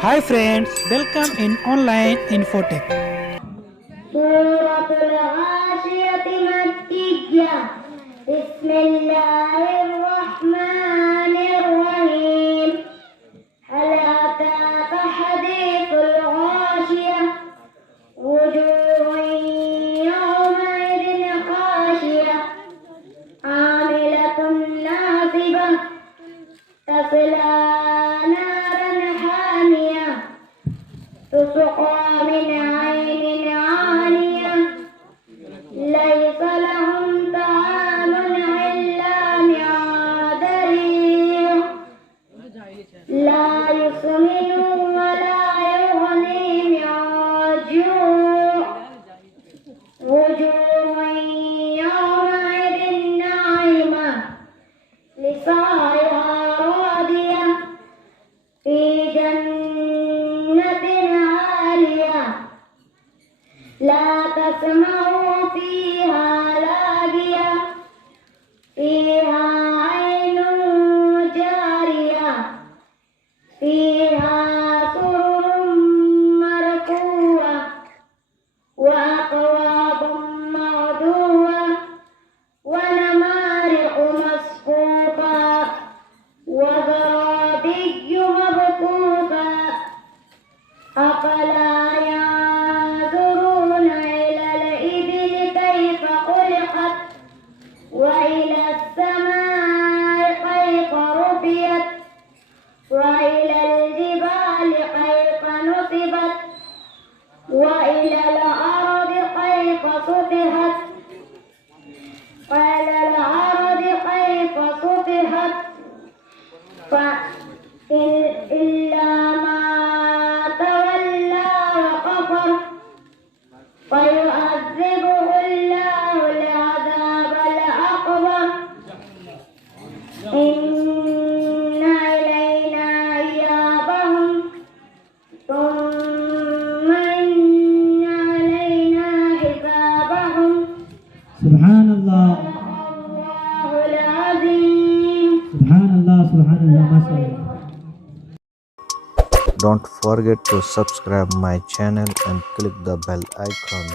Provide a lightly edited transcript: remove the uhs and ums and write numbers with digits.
Hi friends, welcome in online Infotech. سورة الغاشية مكية. بسم الله الرحمن الرحيم. هل أتاك حديث الغاشية؟ وجوه يومئذ خاشية عاملة ناصبة تصلى نارا حامية تسقى من عين عالية ليس لهم طعام إلا من ضريع لا يسمن ولا يغني من جوع وجوه يومئذ ناعمة لسعيها راضية في جنة عالية لا تسمع فيها لاغية فيها عين جارية فيها سرر مرفوعة وأكواب موضوعة ونمارق مصفوفة وزرابي مبثوثة أفلا ينظرون إلى الإبل كيف خلقت وإلى السماء كيف رفعت وإلى الجبال كيف نصبت وإلى الأرض كيف سطحت وإلى الأرض كيف سطحت إلا ما تولى وكفر فيعذبه الله العذاب الأكبر إن إلينا إيابهم ثم إن علينا حسابهم سبحان الله الله العظيم سبحان الله ما شاء الله. Don't forget to subscribe my channel and click the bell icon.